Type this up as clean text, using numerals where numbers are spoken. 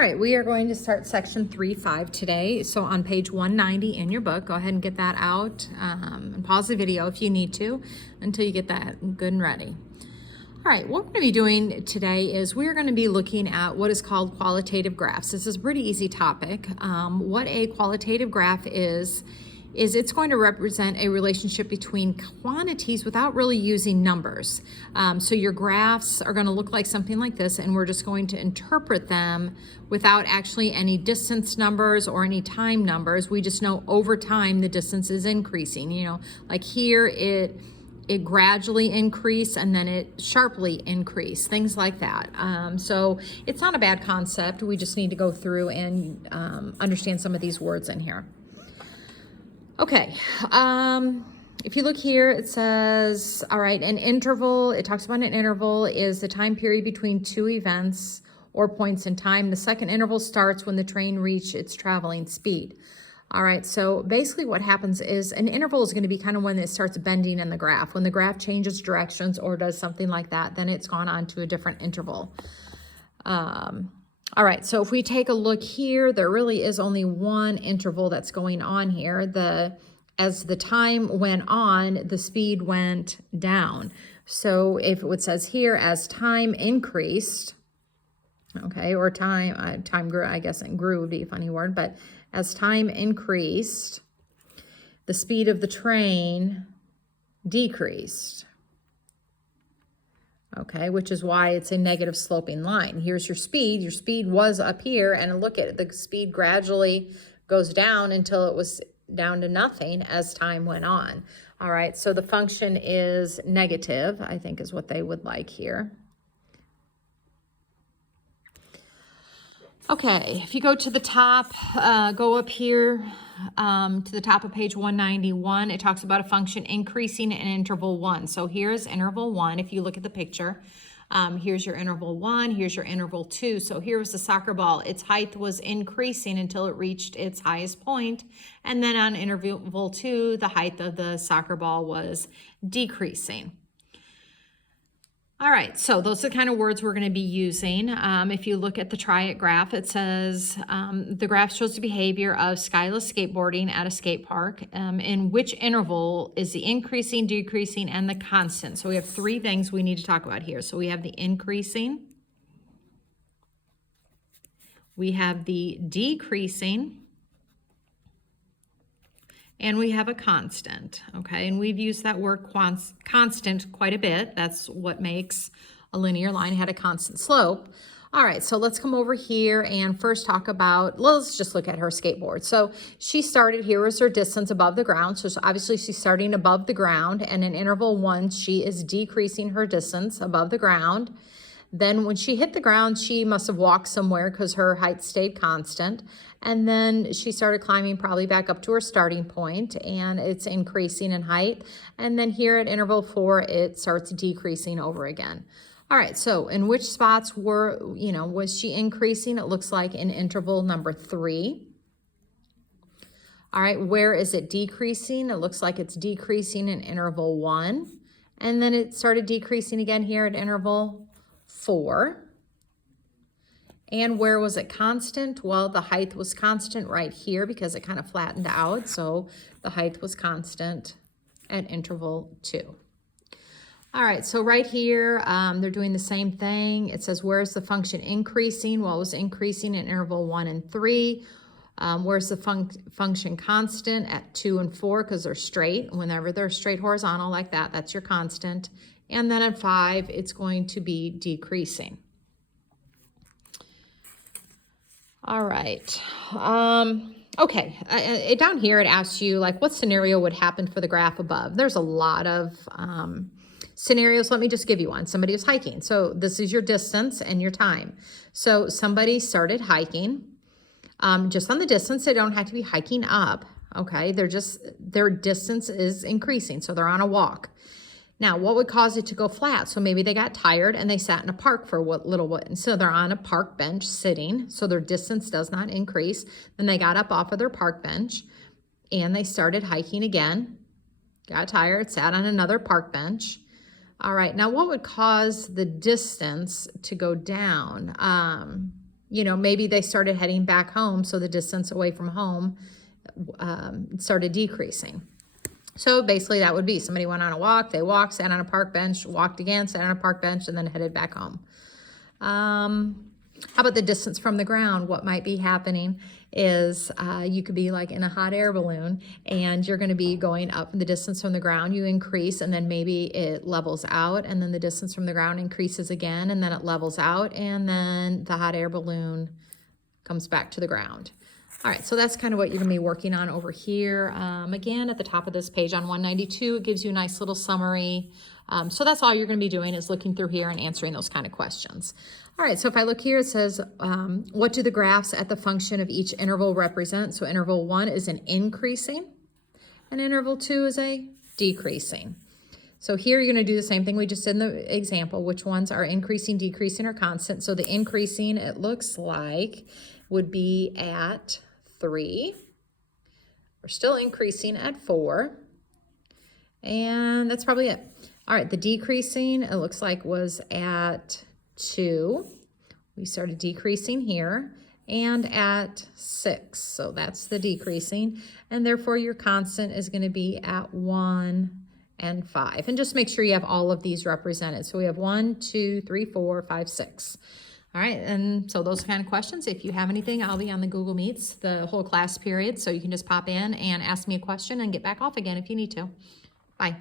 All right, we are going to start section 3.5 today. So on page 190 in your book, go ahead and get that out and pause the video if you need to until you get that good and ready. All right, what we're going to be doing today is we're going to be looking at what is called qualitative graphs. This is a pretty easy topic. What a qualitative graph is it's going to represent a relationship between quantities without really using numbers. So your graphs are going to look like something like this, and we're just going to interpret them without actually any distance numbers or any time numbers. We just know over time the distance is increasing. You know, like here it gradually increased and then it sharply increased, things like that. So it's not a bad concept. We just need to go through and understand some of these words in here. Okay, if you look here, it says, all right, an interval, it talks about an interval is the time period between two events or points in time. The second interval starts when the train reaches its traveling speed. All right, so basically what happens is an interval is going to be kind of when it starts bending in the graph. When the graph changes directions or does something like that, then it's gone on to a different interval. All right, so if we take a look here, there really is only one interval that's going on here. As the time went on, the speed went down. So if it says here, as time increased, okay, or time grew, I guess, and grew would be a funny word, but as time increased, the speed of the train decreased. Okay, which is why it's a negative sloping line. Here's your speed. Your speed was up here, and look at it. The speed gradually goes down until it was down to nothing as time went on. All right, so the function is negative, I think is what they would like here. Okay, if you go to the top, go up here to the top of page 191, it talks about a function increasing in interval 1. So here's interval 1. If you look at the picture, here's your interval 1, here's your interval 2. So here's the soccer ball. Its height was increasing until it reached its highest point. And then on interval 2, the height of the soccer ball was decreasing. All right, so those are the kind of words we're going to be using. If you look at the try it graph, it says the graph shows the behavior of skyless skateboarding at a skate park. In which interval is the increasing, decreasing, and the constant? So we have three things we need to talk about here. So we have the increasing, we have the decreasing, and we have a constant, okay? And we've used that word constant quite a bit. That's what makes a linear line had a constant slope. All right, so let's come over here and first talk about, let's just look at her skateboard. So she started, here is her distance above the ground. So obviously she's starting above the ground, and in interval 1, she is decreasing her distance above the ground. Then when she hit the ground, she must have walked somewhere because her height stayed constant. And then she started climbing probably back up to her starting point, and it's increasing in height. And then here at interval 4, it starts decreasing over again. All right, so in which spots was she increasing? It looks like in interval number 3. All right, where is it decreasing? It looks like it's decreasing in interval 1. And then it started decreasing again here at interval 4. And where was it constant? Well, the height was constant right here because it kind of flattened out. So the height was constant at interval 2. All right, so right here, they're doing the same thing. It says, where's the function increasing? Well, it was increasing in interval 1 and 3. Where's the function constant at 2 and 4? Because they're straight. Whenever they're straight horizontal like that, that's your constant. And then at 5, it's going to be decreasing. All right. Okay. Down here, it asks you, like, what scenario would happen for the graph above? There's a lot of scenarios. Let me just give you one. Somebody was hiking. So this is your distance and your time. So somebody started hiking. Just on the distance, they don't have to be hiking up. Okay. Their distance is increasing. So they're on a walk. Now, what would cause it to go flat? So maybe they got tired and they sat in a park for a little while. And so they're on a park bench sitting, so their distance does not increase. Then they got up off of their park bench and they started hiking again. Got tired, sat on another park bench. All right, now what would cause the distance to go down? you know, maybe they started heading back home, so the distance away from home started decreasing. So basically that would be somebody went on a walk, they walked, sat on a park bench, walked again, sat on a park bench, and then headed back home. How about the distance from the ground? What might be happening is you could be like in a hot air balloon and you're going to be going up the distance from the ground. You increase and then maybe it levels out, and then the distance from the ground increases again, and then it levels out, and then the hot air balloon comes back to the ground. All right, so that's kind of what you're going to be working on over here. Again, at the top of this page on 192, it gives you a nice little summary. So that's all you're going to be doing is looking through here and answering those kind of questions. All right, so if I look here, it says, what do the graphs at the function of each interval represent? So interval 1 is an increasing, and interval 2 is a decreasing. So here you're going to do the same thing we just did in the example. Which ones are increasing, decreasing, or constant? So the increasing, it looks like, would be at 3. We're still increasing at 4. And that's probably it. All right, the decreasing, it looks like, was at 2. We started decreasing here, and at 6. So that's the decreasing. And therefore your constant is going to be at 1 and 5. And just make sure you have all of these represented. So we have 1, 2, 3, 4, 5, 6. All right, and so those kind of questions. If you have anything, I'll be on the Google Meets the whole class period, so you can just pop in and ask me a question and get back off again if you need to. Bye.